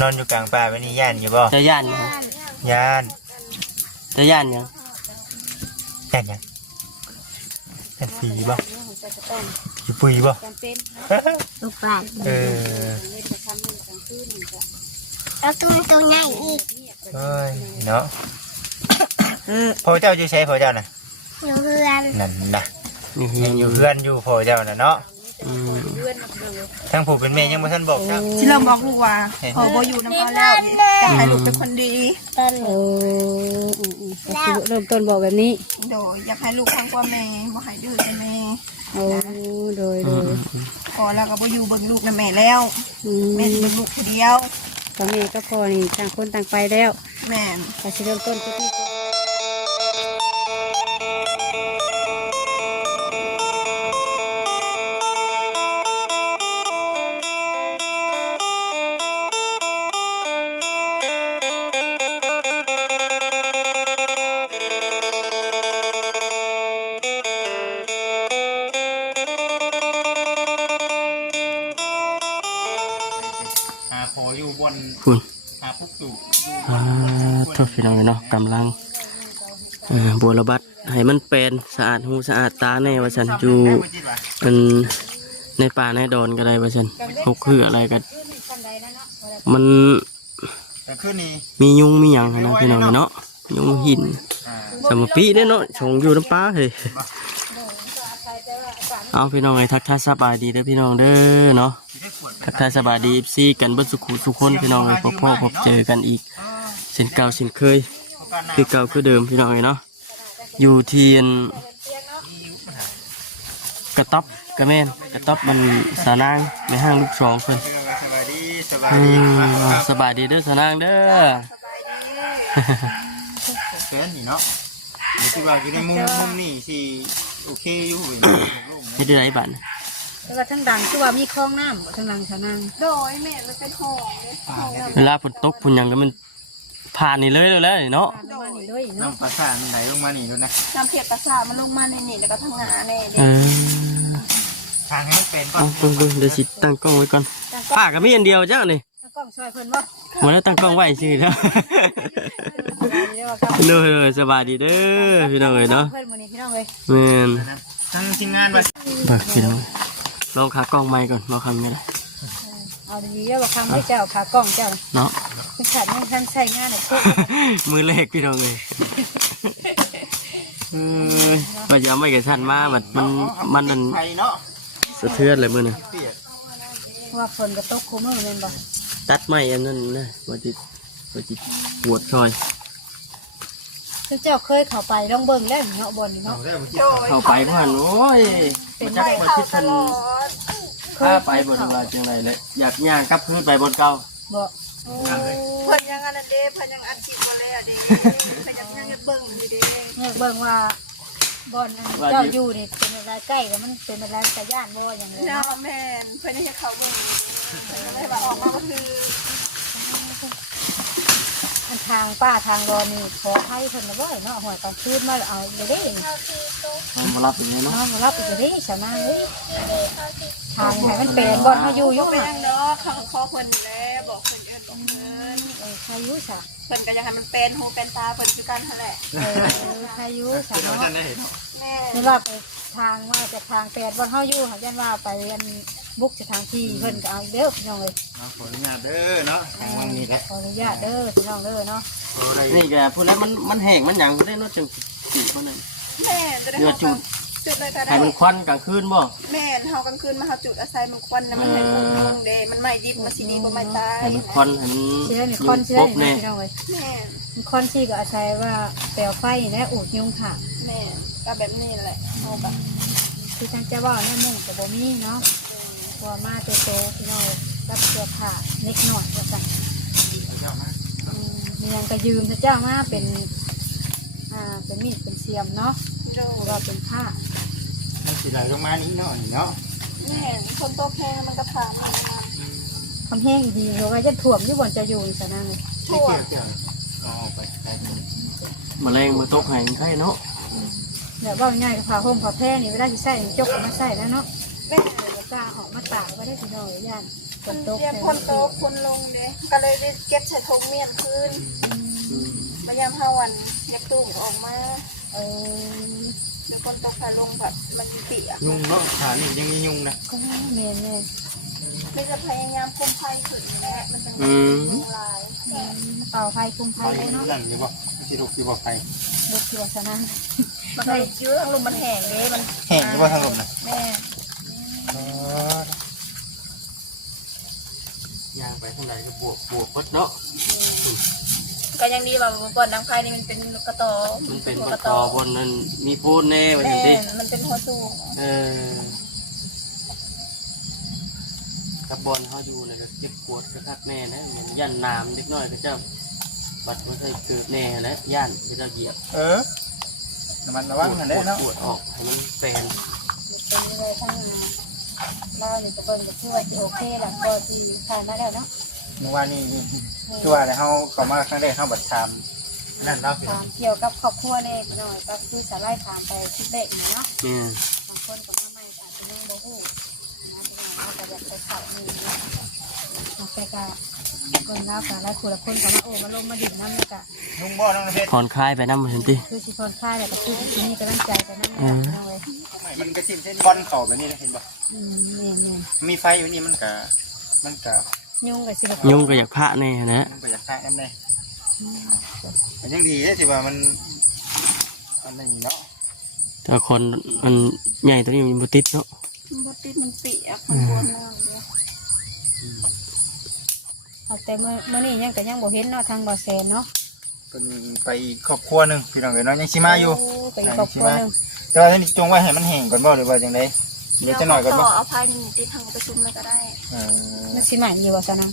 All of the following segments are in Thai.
นอนอยู่กลางป่าไปนี่ย่านอยู่บ่จะย่านยังย่านจะย่านยังย่านยังย่านปีบ่อยู่ปุยบ่ลูกปลาแล้วตัวใหญ่อีกเฮ้ยเนาะพ่อเจ้าอยู่ใช้พ่อเจ้าน่ะอยู่เพื่อนนั่นน่ะอยู่เพื่อนอยู่พ่อเจ้าน่ะเนาะทั้งผู้เป็นแม่ยังไม่ทันบอกครับที่เราบอกลูกว่าพอโบอยู่น้ำเขาแล้วจะให้ลูกเป็นคนดีเริ่มต้นบอกแบบนี้โดยอยากให้ลูกฟังว่าแม่บ่ให้ดื้อแต่แม่โดยพอแล้วก็โบอยู่เบิ่งลูกนะแม่แล้วแม่เบิ่งลูกคนเดียวตอนนี้ก็พอนี่ต่างคนต่างไปแล้วแม่ก็จะเริ่มต้นที่คุณทดพี่น้องเนาะกำลังบัวระบัดให้มันเป็นสะอาดหูสะอาดตาแน่ว่าฉันอยู่มันในป่าในดอนก็ได้ว่าฉันหกคืออะไรกันมันมียุงมีหยังนะพี่น้องเนาะยุงหินสมปีได้เนาะชงอยู่น้ำปลาเลยเอาพี่น้องไอ้ทักทายสบายดีเด้อพี่น้องเด้อเนาะทักทายสบายดีซีกันเบิ้ลสุขุสุขคนพี่น้องไอ้พ่อพบเจอกันอีกเช่นเก่าเช่นเคยคือเก่าคือเดิมพี่น้องไอ้เนาะอยู่ที่กระต๊อบกระแมนกระต๊อบมันสานางในห้างลูกสองเพิ่นสบายดีเด้อสานางเด้อเกินนี่เนาะคิดว่าอยู่ในมุมนี่สิโอเคอยู่ไม่ได้ไรบ้านแต่ว่าทั้งดังคือว่ามีคลองน้ำทั้งดังสานางโดยแม่มันเป็นห้องเวลาฝนตกฝนยังก็มันผ่านนี่เลยแล้วเนาะน้ำปลาซ่ามันไหลลงมานี่ด้วยนะน้ำเพียรปลาซ่ามันลงมาในนี่แล้วก็ทำงานแน่ทางให้เป็นก่อนเดี๋ยวสิตั้งกล้องไว้ก่อนป้าก็มีอันเดียวจ้านี่ตั้งกล้องช่วยเพิ่นบ่หมดแล้วตั้งกล้องไว้สิครับเลยสบายดีเด้อพี่น้องเลยเนาะเพิ่นมื้อนี้พี่น้องเอ้ยแม่นทั้งทีมงานว่าพี่น้องลองขากล้องใหม่ก่อนลองทำยังไงเอาดีๆแล้วว่าคำให้เจ้าขากล้องเจ้าเนาะคือขาดยังทันใช้งานเนี่ยพวกมือเล็กพี่น้องเลยว่าจะไม่กระชันมาแบบมันนั่นสะเทือนเลยมือเนี่ยว่าฝนกระตกคุ้มมือเป็นบ่ตัดไม้อันนั้นนะว่าจิปวดซอยซึ่งเจ้าเคยเข้าไปลองเบิ่งแล้วเนาะบนเนาะเข้าไปผ่านโอ้ยเป็นจักมาคิดทันข้าไปบนว่าจังไรเลยอยากย่างกลับขึ้นไปบนเก่าบ่เพิ่นยังอันนั้นเด้เพิ่นยังอัดคลิปบ่เลยอ่ะเด้เพิ่นยังเบิ่งอยู่เด้เนี่ยเบิ่งว่าบนเจ้าอยู่นี่เป็นอะไรใกล้กับมันเป็นอะไรแต่ย่านบ่อย่างนี้เนาะแม่นเพิ่นยังเขาเบิ่งเลยว่าออกมาก็คือทางป้าทางรอนี่ขอให้เพิ่นมาบ่อยเนาะหอยตอนคืนมาเอาเด้มารับอย่างนี้เนาะมารับอีกเด้ชาวนาเอ้ยทางให้มันเป็นบ่เฮาอยู่เป็นจังเนาะเขาขอเพิ่นแล้วบอกเพิ่นเอิ้นบอกเพิ่นใครอยู่ซะเพิ่นก็อยากให้มันเป็นหูเป็นตาเพิ่นคือกันนั่นแหละใครอยู่ซะเนาะแม่นี่ว่าไปทางว่าจะทางแปดบ่เฮาอยู่เฮายันว่าไปอันบุกสถานที่เพิ่นก็เอาเด้อพี่น้องเอ้ยขออนุญาตเด้อเนาะวันนี้แหละขออนุญาตเด้อพี่น้องเด้อเนาะนี่แกพูดแล้วมันแห้งมันหยังได้เนาะจังสิคนนั้นแม่เดือดจุดเลยก็ได้ให้มันควันกลางคืนบ่แม่เฮากลางคืนมาเฮาจุดอาศัยมันควันนะมันให้มุงเด้มันไหม้ดิบมันสิดีบ่ไหม้ตายให้มันควันให้มันเชื้อนี่ควันเชื้อนี่พี่น้องเอ้ยแม่มันควันที่ก็อาศัยว่าเปลวไฟและอูดยุงค่ะแม่ก็แบบนี้แหละเฮาก็คือทางเจ้าว่าแม่มุ่งก็บ่มีเนาะตัวมาโตๆพี่น้องรับเสื้อผ้านิดหน่อยว่าซั่นมียังก็ยืมเจ้ามาเป็นมีดเป็นเสียมเนาะเราเป็นผ้าสิไหลลงมานี้เนาะเนาะแม่คนโตแพงมันก็ผ่านมาคำแห้งดีเราก็จะถ่วมที่บนจะอยู่สนั่นเลยถ่วมมาแรงมาตกแห้งไข่เนาะเดี๋ยวว่าง่ายผ่าห่มผ่าแพร่นี่ไม่ได้ที่ใส่จกมาใส่แล้วเนาะแม่จะออกมาตากไว้ได้ทีน้อยย่าน ฝนตก เตรียมพ่นโตะพ่นลงเด้ก็เลยได้เก็บใส่ถุงเมียนคืนมายามเฮาวันเย็บตู้ออกมาเดี๋ยวคนตกขาลงแบบมันเปียก ยุงเนาะขานี่ยังมียุงนะ ก็แม่แม่ ไม่จะพยายามคุมไฟขึ้นแน่มันจะยุงลาย เป่าไฟคุมไฟเลยเนาะ นั่นอยู่บ่สิลูกอยู่บ่ไป ลูกที่ว่าซะนั้น มันเลยยื้อทางลมมันแห้งเด้มัน แห้งอยู่บ่ทางลมน่ะ แม่ ย่างไปทางไหนก็บวกพดเนาะ ก็ยังดีว่าก่อนดังไฟนี่มันเป็นกระตอ มันเป็นกระตอบนนั้นมีโพนแน่ว่าอย่าง แม่ ที่ มันเป็นหัวสูง กระบอนเขาอยู่เนี่ยก็เก็บกวดกระทักแน่นะเหมือนย่านน้ำเล็กน้อยก็จะบัดมันเคยเกิดแน่นะย่านที่เราเหยียบ น้ำมันระวังนั่นแหละเนาะ ปวดออกให้มันแปลน เป็นเลยทั้งเราเนี่ยจะเบิ่งก็คือว่าสิโอเคแหละก็สิผ่านมาแล้วเนาะ นึกว่านี่คือว่าเฮาเข้ามาครั้งแรกเฮาบัดถามนั่นเนาะพี่ ถามเกี่ยวกับครอบครัวเนี่ยหน่อยก็คือจะไล่ถามไปคิดเลขเนาะ เนี่ย บางคนก็มาใหม่อาจจะยังบ่ฮู้นะเราก็อยากไปเข้านี่นะแต่ก็คนลาวก็หลายคนละคนก็มาโอ้มาลงมาดิ่งน้ำนี่ก็ ยุงบ่น้องเพชร ผ่อนคลายไปน้ำเห็นติ คือสิคนค่ายแล้วก็คือที่นี่กำลังใจไปนั่นแหละเอาไว้ มันก็สิเส้นบอลเข้าแบบนี้เห็นบ่ เนี่ย มีไฟอยู่นี่มันก็ ยุ่งกับสิบ ยุงก็อยากพระแน่นะ มันก็อยากฆ่ากันแน่แต่ยังดีเด้สิว่ามันนี่เนาะ แต่คนมันใหญ่ตัวนี้มันบ่ติดเนาะ มันติดมันเปียกมันบวมมากเลย แต่เมื่อนี้ยังแต่ยังบ่เห็นเนาะทางบ่อแสนเนาะ เป็นไปครอบครัวหนึงพี่น้องเอ้ยเนาะยังสิมาอยู่ ไปครอบครัวนึง แต่ว่าท่านจงไว้ให้มันแห้งก่อนบ่หรือว่าจังไดเดี๋ยวจะหน่อยก่อนบ่ เอาไฟนี่ติดทางประชุมเลยก็ได้ มันสิใหม่อยู่ว่าซะนะ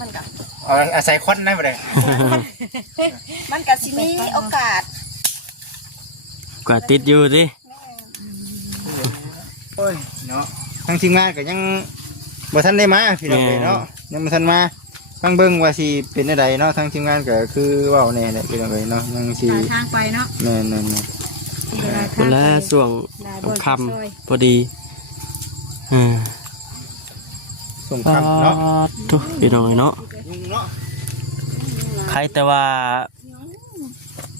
มันกับ เอาอาศัยควันได้บ่ได้ มันกับสิมีโอกาส ก็ติดอยู่สิ โอ้ยเนาะทางทีมงานก็ยังบ่ทันได้มาพี่น้องเอ้ยเนาะยังบ่ทันมาฟังเบิ่งว่าสิเป็นจังไดเนาะทางทีมงานก็คือเว้าแน่แหละพี่น้องเอ้ยเนาะยังสิ ทางไปเนาะ แม่น เวลาช่วงค่ำพอดี ส่งคำเนาะ ทุกพี่น้องเนาะ ยุงเนาะ ใครแต่ว่า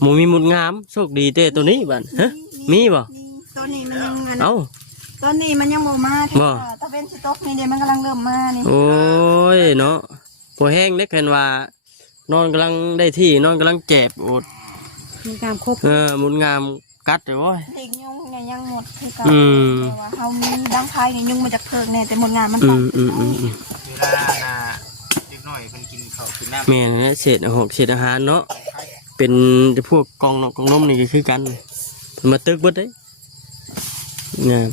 หมูมีมุดงามโชคดีเต้ตัวนี้บัดฮะมีบ่ ตัวนี้มันยัง เอ้า ตัวนี้มันยังโมมา บ่ ตะเวนสต๊อกนี่เดี๋ยวมันกำลังเริ่มมานี่ โอ้ยเนาะพอแห้งเล็กเห็นว่า นอนกำลังได้ที่นอนกำลังเจ็บโอด มีการครบ มุดงามกัดเลยว้ย เด็กยุงเนี่ยยังหมดคือเก่า อืม แต่ว่าเฮามีดังไฟเนี่ยยุงมาจากเพิงเนี่ยแต่หมดงานมัน อื ตัด มอืมอืมอืม เวลาน่ะเด็กน้อยเพิ่นกินข้าวกินน้ำ แม่เนี่ยเศษหอกเศษอาหารเนาะเป็นพวกกองนกกองนมนี่ก็คือกันเพิ่นมาตึกเบิดได้เนี่ย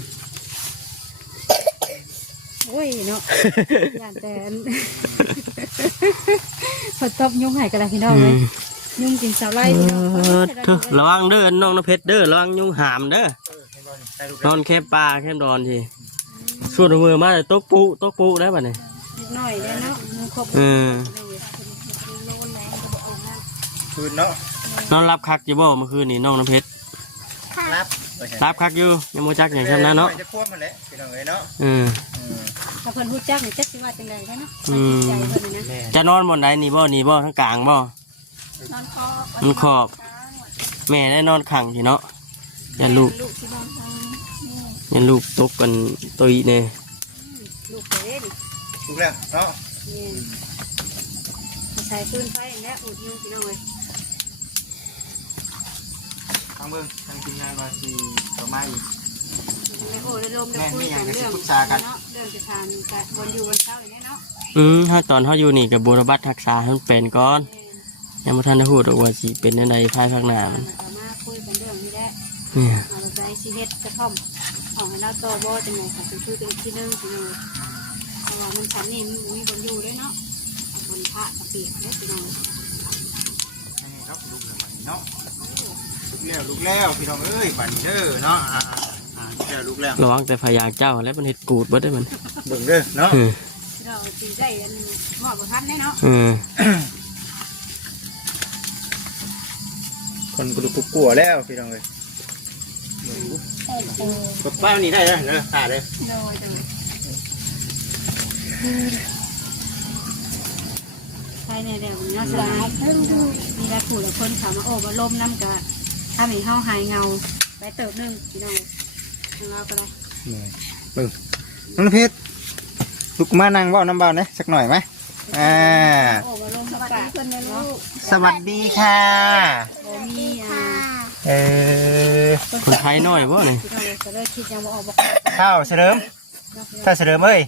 โอ้ยเนาะย่านแต่ฝนตกยุ่งให้กันละพี่น้องเลยยุ่งกินสาวไร่พี่น้อง ระวังเด้อน้องน้ำเพชรเด้อระวังยุงหามเด้อนอนแคบปลาแคบดอนทีส่วนมือมาเลยตกปูได้ป่ะเนี่ย นิดหน่อยเนี่ยเนาะมันครบ คืนเนาะ นอนรับคักอยู่บ่เมื่อคืนนี่น้องน้ำเพชร รับ รับคักอยู่ยังโมจักอย่างช้ำนะเนาะ จะควบมันแหละพี่น้องเอ้ยเนาะ ถ้าเพิ่นฮู้จักนี่จักสิว่าจังได๋กันเนาะใจเพิ่นนะ จะนอนบนใดนี่บ่ทั้งกลางบ่ นอนคอ มันขอบแม่ได้นอนขังทีเนาะอย่าลูก ลูกที่นอนทางนี่ อย่าลูกตกกันตุยเนี่ย ลูกเด้ดิ ถูกแล้วเนาะ นี่ใส่ปืนไฟแล้วอุดยุ่งพี่น้องเอ้ย ทางเบิ่งทางทีมงานว่าสิต่อมาอีก โอ้ระดมได้คุยกันเรื่องเนาะเรื่องจะทานกับบนอยู่บนเช้าอย่างเงี้ยเนาะ ถ้าตอนเขาอยู่นี่กับบูรบัตรักษาให้มันเป็นก่อนยังไม่ทันได้พูดว่าสิเป็นอะไรภายภาคหน้ามัน มาคุยกันเรื่องนี้แหละ เนี่ย เอาใจสิเฮ็ดกระท่อมของให้เราโตบ่จังไงค่ะเป็นคือเป็นที่นึงพี่น้องเพราะว่ามันฉันนี่มันมีบนอยู่ด้วยเนาะบนพระตะเปียกเนี่ยพี่น้อง นี่ครับลูกแล้วเนาะลูกแล้วพี่น้องเอ้ยปั่นเด้อเนาะลูกแล้ว ระวังแต่พยางเจ้าแล้วมันเห็ดกูดบ่ได้มัน เบิ่งเด้อเนาะ เราตีได้หม้อประทัดได้เนาะ คนกรุบกลัวแล้วพี่น้องเอ้ยกดป้ายนี่ได้แล้วเนาะตาเลย โดย รในเดี๋ยวนี้เนาะสลายมีหลายผู้หลายคนเขามาโอบมาล้มน้ำกะถ้ามีเฮาหายเงาไปเติบนึงพี่น้องของเราก็ได้ เบิ่งน้องเพชรลุกมานั่งเว้าน้ำเบาเนี่ยสักหน่อยไหมโอบมาล้มน้ำกะเพิ่นเนาะ สวัสดีค่ะ บ่มีคนไทยน้อยบ่นี่ พี่น้องก็เลยคิดยังบ่ออกบ่ ข้าวเสริมถ้าเสริมเอ้ย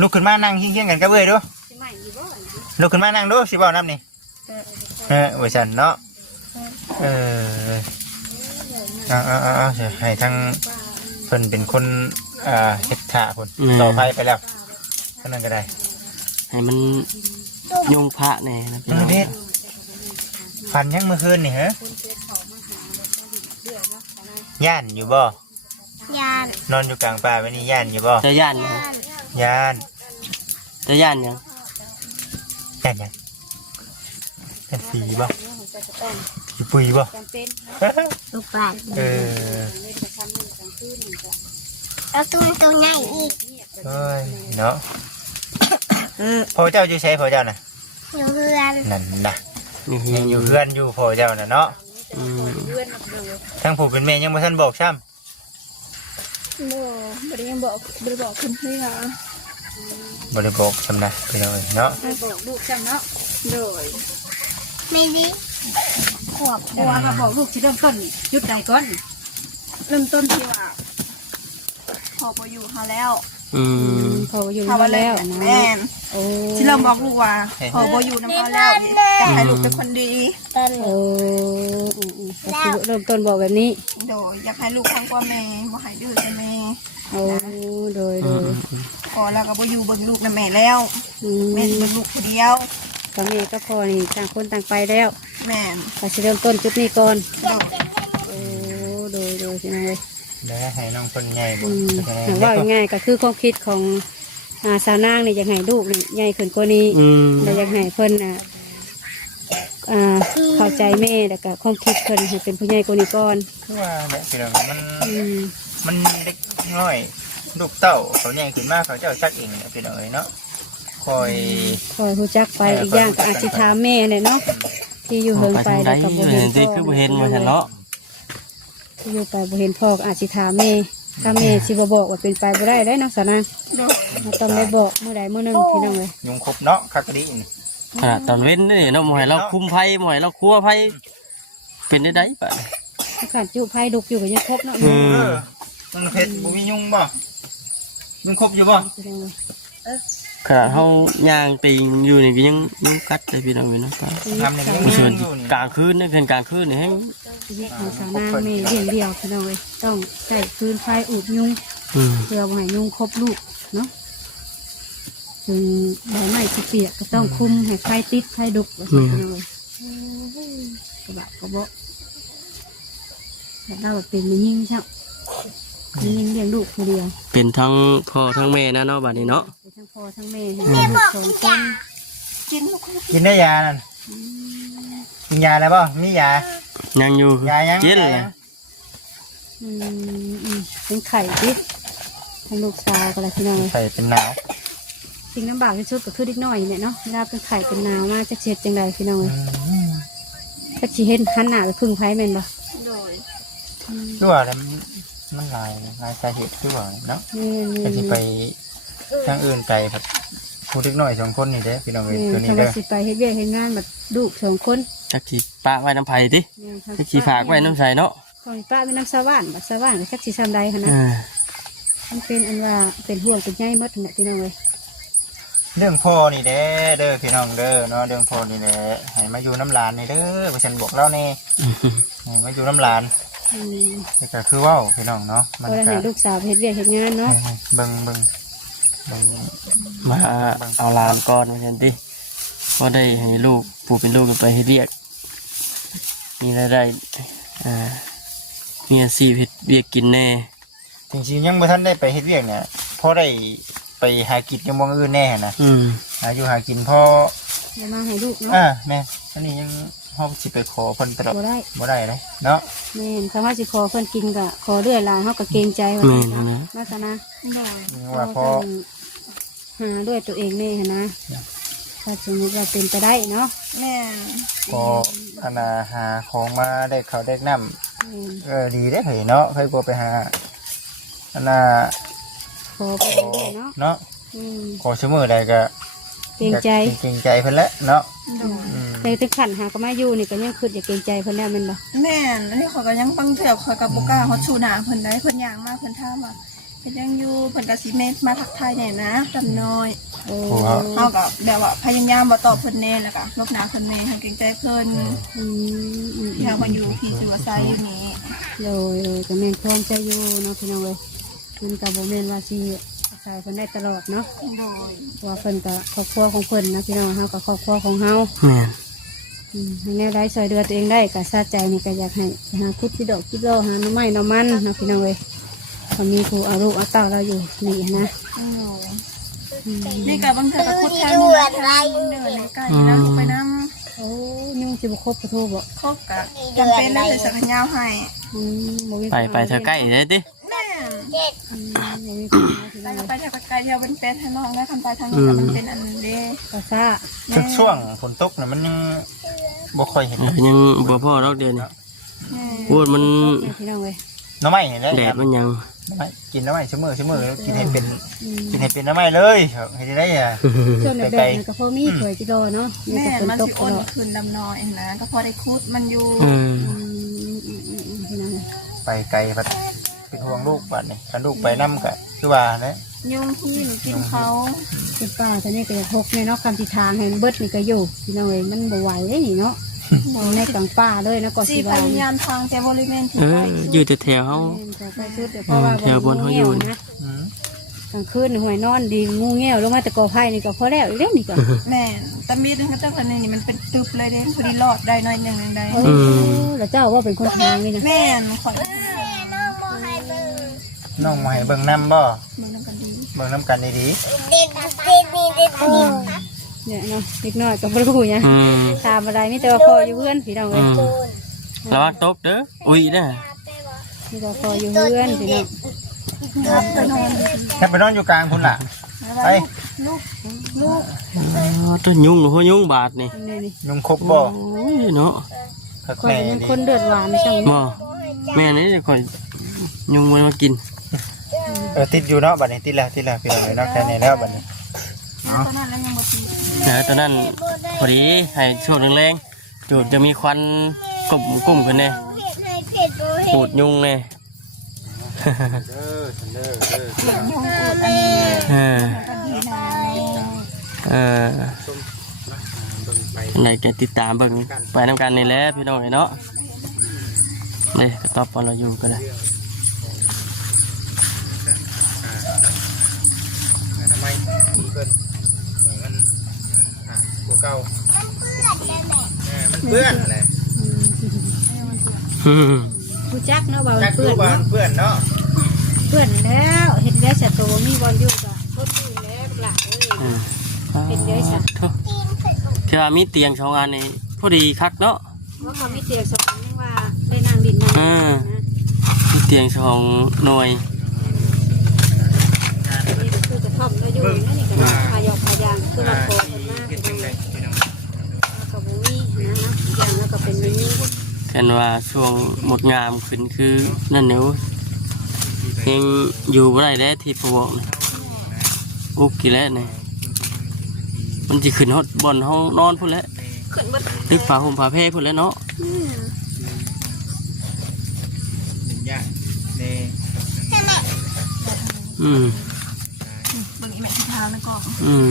ลุกขึ้นมานั่งเคียงๆกันกับเอ้ยดู สิใหม่อยู่บ่ ลุกขึ้นมานั่งดูสิบ่น้ำนี่โอ้ยฉันเนาะเอาให้ทั้งเพิ่นเป็นคนเฮ็ดขาพุ่นต่อไปไปแล้วเท่านั้นก็ได้ ให้มันยงพระแน่นะพี่ น้ น้ อ อง ง เพชรฟันยังเมื่อคืนนี่ฮะย่านอยู่บ่ ยาน นอนอยู่กลางป่าวันนี้ย่านอยู่บ่ จะย่านหยัง ย่าน จะย่านหยัง ย่านยังย่านผีบ่อยู่ปุยบ่ จำเป็น ลูกบ้านเอาตัวใหญ่อีก เฮ้ยเนาะพ่อเจ้าอยู่ใช้พ่อเจ้าน่ะ อยู่เพื่อน นั่นน่ะ นี่เฮี ยั ย ง อ อยู่ ยู่เพื่อนอยู่พ่อเจ้าน่ะเนาะ ทั้งผู้เป็นแม่ยังบ่ทันบอกซ้ำ บ่ได้ยังบอกบ่ได้บอกคุณพี่นะ บ่ได้บอกซ้ำนะพี่น้องเนาะ ให้บอกลูกจังเนาะ โดย ไม่ดีขวบ กลัวมาบอกลูกสิเริ่มต้นจุดใดก่อน เริ่มต้นที่ว่าพอบ่อยู่เฮาแล้ว พออยู่ เฮาว่า แล้ว แม่น โอ้ ที่เริ่มบอกลูกว่าพอบ่อยู่นำเฮาแล้วอยากให้ลูกเป็นคนดี ต้น โอ้ก็คือเริ่มต้นบอกแบบนี้ โดยอยากให้ลูกทั้งกว่าแม่บ่ให้ดื้อแต่แม่ โอ้โดย พอแล้วก็บ่อยู่เบิ่งลูกนำแม่แล้วแม่สิเบิ่งลูกคนเดียว กับแม่ก็พอนี่ต่างคนต่างไปแล้ว แม่น ก็จะเริ่มต้นจุดนี้ก่อน โดย โอ้โดยใช่ไหมเลย เดี๋ยวให้น้องคนใหญ่บ่ แต่ว่าง่ายก็คือความคิดของสาวนางนี่อยากให้ลูกนี่ใหญ่ขึ้นกว่านี้เราอยากให้เพิ่นเข้าใจแม่แล้วก็ความคิดเพิ่นให้เป็นผู้ใหญ่กว่านี้ก่อน คือว่าเนี่ยพี่น้องมันเล็กน้อยลูกเต้าเขาใหญ่ขึ้นมาเขาเจ้าจักเองเนี่ยพี่น้องเนาะคอย รู้จักไปอีกอย่างก็อาจจะถามแม่เนี่ยเนาะที่อยู่เฮิงไปแล้วก็บ่เห็น ที่คือบ่เห็นว่าซั่นเนาะ ที่อยู่ไปบ่เห็นพ่อก็อาจจะถามแม่ถ้าแม่สิบ่บอกว่าเป็นไปบ่ได้ได้เนาะสาวนาง โดย เราต้องได้บอกมื้อใดมื้อหนึงพี่น้องเลย ยุงครบเนาะคักกะดินี่ ขนาดตอนเว้นนี่เนาะบ่ให้เราคุมไผบ่ให้เราครัวไผเป็นได้ได้ปะ ถ้าขาดจุไผดุกอยู่ก็ยังครบเนาะ น้องเพชรบ่มียุงบ่ยุงครบอยู่บ่ พี่น้องเลย ขนาดเฮาย่างตีนอยู่นี่ก็ยังกัดเลยพี่น้องเนาะก็ ทำใน มีส่วน อยู่นี่ กลางคืนนี่เพิ่นกลางคืนนี่แฮง ชีวิตของสาวนางแม่เลี้ยงเดียวพี่น้องเลยต้องใช้ฟืนไฟอุดยุงเพื่อบ่ให้ยุงครบลูกเนาะถึงใบไม้สิเปียกก็ต้องคุมให้ไฟติดไฟดุกว่าซั่นพี่น้องเลยกระบะกระเบาะแต่เราเป็นมียิ่งใช่มียิ่งเลี้ยงลูกคนเดียว เป็นทั้งพ่อทั้งแม่นะเนาะบัดนี้เนาะ เป็นทั้งพ่อทั้งแม่ให้ลูกสองคน กินลูก กินได้ยานั่นกินยาแล้วบ่มียา ยังอยู่ ยายัง กินเลย เป็นไข่ดิให้ลูกสาวก็แล้วพี่น้องเลย ใส่เป็นหนาว สิ่งลำบากที่สุดก็คือเด็กน้อยเนี่ยเนาะเวลาเป็นไข่เป็นหนาวมากจะเช็ดจังใดพี่น้องเลยก็ชีเห็นหันหน้าไปพึ่งไผ่แม่นบ่ โดย คือว่าแล้วมันหลายสาเหตุคือว่าเนาะ ก็สิไปทางอื่นไกลครับผู้เล็กน้อย2คนนี่เด้พี่น้องเอ้ยตัวนี้ ทำไม เด้อ สิไปเฮ็ดเวียกเฮ็ดงานแบบลูกสองคน จักสิปะไว้น้ำไผติจักสิฝากไว้น้ำใสเนาะ ของป้าเป็นน้ำสว่านแบบสว่านก็จักสิซ้ำใดหั่นนะมันเป็นอันว่าเป็นห่วงเป็นใยหมดนั่นแหละพี่น้องเอ้ย เรื่องพ่อนี่เด้เด้อพี่น้องเด้อเนาะเรื่องพ่อนี่แหละให้มาอยู่น้ำหลานนี่เด้อว่าฉันบอกเล่านี่ให้มาอยู่น้ำหลานนี่ก็คือเว้าพี่น้องเนาะมัน ก็ได้ ก็ ให้ลูกสาวเฮ็ดเวียกเฮ็ดงานเนาะ เบิ่ง มาเอาหลานก่อนว่าซั่นติก็ได้ให้ลูกผู้เป็นลูกไปเฮ็ดเวียกมีรายได้มีอาชีพเฮ็ดเวียกกินแน่ จริงๆยังบ่ทันได้ไปเฮ็ดเวียกเนี่ยพอได้ไปหากินยังบ่อื่นแน่นะหาอยู่หากินพอ อย่ามาให้ลูกเนาะ แม่อันนี้ยังเฮาสิไปขอเพิ่นตลอด บ่ได้ บ่ได้เลยเนาะ แม่นคำว่าสิขอเพิ่นกินก็ขอเรื่อยหลานเฮาก็เกรงใจว่าซั่นนะลักษณะ ว่าพอ หาด้วยตัวเองแน่หั่นนะ ถ้าสมมติว่าเป็นไปได้เนาะ แม่น พออันน่ะหาของมาได้เขาวได้น้ำดีได้อเหยเนาะเคยกลัวไปหาอันน่ะ ขอไปเรื่อยๆเนาะ เนาะ อืม ขอชั่วโมงใดก็ เกรงใจ เกรงใจเพิ่นแล้วเนาะ โดย อืม แต่ถึงขันหาก็มาอยู่นี่ก็ยังคืออย่าเกรงใจเพิ่นแล้วแมันบ่ แม่นอันนี้เขาก็ยังบางเถื่อคอยกับโบกล้าฮอตชูหนาเพิ่นได้เพิ่นย่างมากเพิ่นท่ามว่าเพิ่นยังอยู่เพิ่นก็สิเมมาทักทายแน่นะดำน้อย โอ้ เฮาก็แบบว่าพยายามบ่ตอบเพิ่นแน่แล้วก็ลบหน้าเพิ่นแน่ให้เกรงใจเพิ่น อืม ที่เฮามาอยู่ที่สุวาไซอยู่นี่ เลยก็แม่นพร้อมใจอยู่เนาะพี่น้องเอ้ยเพิ่นก็บ่แม่นว่าสิอาศัยเพิ่นได้ตลอดเนาะ โดย ว่าเพิ่นก็ครอบครัวของเพิ่นนะพี่น้องเฮาก็ครอบครัวของเฮา แม่น แนวได้ซอยเดือตัวเองได้ก็ซาใจนี่ก็อยากให้หาคุดที่ดอกที่โลหาหน้ำไม้หน้ำมันเนาะพี่น้องเอ้ยเขามีครูเอาลูกเอาเต้าเราอยู่นี่นะ โดยนี่ก็บางเถื่อก็คุดแทนนี่นะแทนเดินในไก่นะลูกไปนำ โอ้ยุ่งสิบ่ครบกระโทษบ่ ครบก็จำเป็นแล้วใส่สักยาวให้ บ่มี ไปเธอใกล้เลยติ แม่ บ่มีคนเอาพี่น้ แล้ อง วก็ เอ้ย ไปแถวไกลเดียวเป็นเป็ดให้น้องได้ทำไปทางนี้มันเป็นอันเด้ ก็ซ่า ถึงช่วงฝนตกน่ะมันยังบ่ค่อยเห็น ยังบ่พอดอกเดียวนี่พูดมัน เนี่ยพี่น้องเอ้ย หน้ำไม้เห็นแล้ว แดดมันยัง หน้ำไม้กินหน้ำไม้ชั่วโมงกินให้เป็นหน้ำไม้เลยให้ได้อ่ะ ช่วงแบบนี้ก็พอมีถวยกิโลเนาะมี แม่ แต่ฝน มัน ต สิ กต อ้น ลอด คืนลำน้อยนะก็พอได้คูดมันอยู่ พี่น้องเอ้ย ไปไกลพัดเป็นห่วงลูกบัดนี่คันลูกไปนำก็คือว่านะ ยุงที่หนูกินเขา เป็นป้าแต่นี่ก็อยากพกในเนาะคำสิทางให้เบิดนี่ก็อยู่พี่น้องเอ้ยมันบ่ไหวเด้นี่เนาะในกลางป่าเลยนะก็ สี สิ พ ว่า ยายามทางแต่บริเวณที่ เอ ใก อ ล้ อยู่แต่แถวเฮา ไปสุดเพราะว่า แถวบนเขาอยู่ นะ อืม กลางคืนหวยนอนดีงูเงี้ยวลงมาแต่กอไผ่นี่ก็พอแล้วอีกเด้นี่ก็ แม่แต่มีดนึงก็เจ้าคนนี้มันเป็นตึบเลยเด้พอดีรอดได้หน่อยหนึ่งได้ โอ้แล้วเจ้าว่าเป็นคนทางนี่นะ แม่ขอ น้องมาให้เบิ่งน้ำบ่ มึงนั่งกันดี เบิ่งน้ำกันดี เด็ดนี่ เนี่ยเนาะเล็กน้อยก็บ่รู้หยัง อืม ถามอะไรมีแต่ว่าพออยู่เพื่อนพี่น้องเอ้ย ระวังตกเด้ออุ้ยเด้อ มีแต่ว่าพออยู่เพื่อนพี่น้อง ครับไปนอน ๆแค่ไปนอนอยู่กลางพุ่นล่ะไป ลูก ตัวยุ่งหัวยุ่งบาดนี่ นี่นี่ ยุงครบบ่ โอ้ยเนาะ คัก คอย แน่ เป็น ดิ คนเดือดร้อนจัง บ่แม่นี่ค่อยยุ่งมันมากิน ติดอยู่เนาะบัดนี้ติดแล้วพี่น้องเนาะแค่นี้แล้วบัดนี้ ตอนนั้นแล้วยังบ่ตี ตอนนั้นพอดีให้ช่วงแรงๆจุดจะมีควันกุ้มกันแน่ปูดยุงแน่ ยุงอุดอันนี้ เออ ก็ดีนะ ไหนแกติดตามเบิ่งไปน้ำกันนี่แหละพี่น้องเนาะนี่ก็ตอบปอนเราอยู่กันเลย น้ำไม้ดีเพิ่นมันตัวเก่ามันเปื้อนแหละ ผู้จักเนาะว่า จัก เปื้ รู้ อน ว่า เนาะ เปื้อนเนาะ เปื้อนแล้วเห็นได้สตูมีบอลอยู่ก็คนอยู่แล้วหลักเลย เป็นเด้อจ้ะ คือว่ามีเตียง2 อันนี่พอดีคักเนาะ ว่าเขาไม่เตียงสองนี่ว่าได้นางดินมานะ มีเตียง2 หน่วย นี่ก็คือกระท่อมเราอยู่นั่นนี่ก็พายอกพายางคือว่าโตคนมากเป็นไงแล้วก็บ่มีนะอย่างแล้วก็เป็นอย่างนี้ กันว่าช่วงหมดงามขึ้นคือนั่นเนี่ยยังอยู่บ่ได้แล้วที่พวกนะอุกกี่แล้วเนี่ยมันจะขึ้นฮอดบ่อนห้องนอนพุ่นแล้ว ขึ้นเบิด ตึกฝาห่มฝาเพพุ่นแล้วเนาะ ยากเด้ อืม เบิ่งอีแม่ที่ทางนะก็ อืม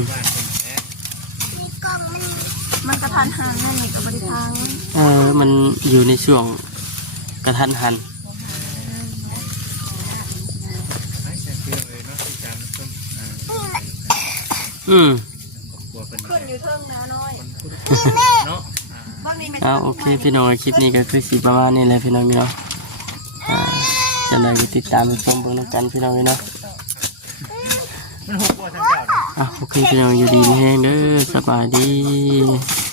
มันกระทันหันนั่นนี่ก็บ่ได้ทาง มันอยู่ในช่วงกระทันหันอืม ขึ้นอยู่เทิงนะน้อยบางนี้แม่ เอาโอเคพี่น้องคลิปนี้ก็คือสีประมาณนี้แหละพี่น้องเนาะจะได้ติดตามชมเบิ่งกันพี่น้องเนาะโอเคพี่น้องอยู่ดีไม่แห้งเด้อสบายดี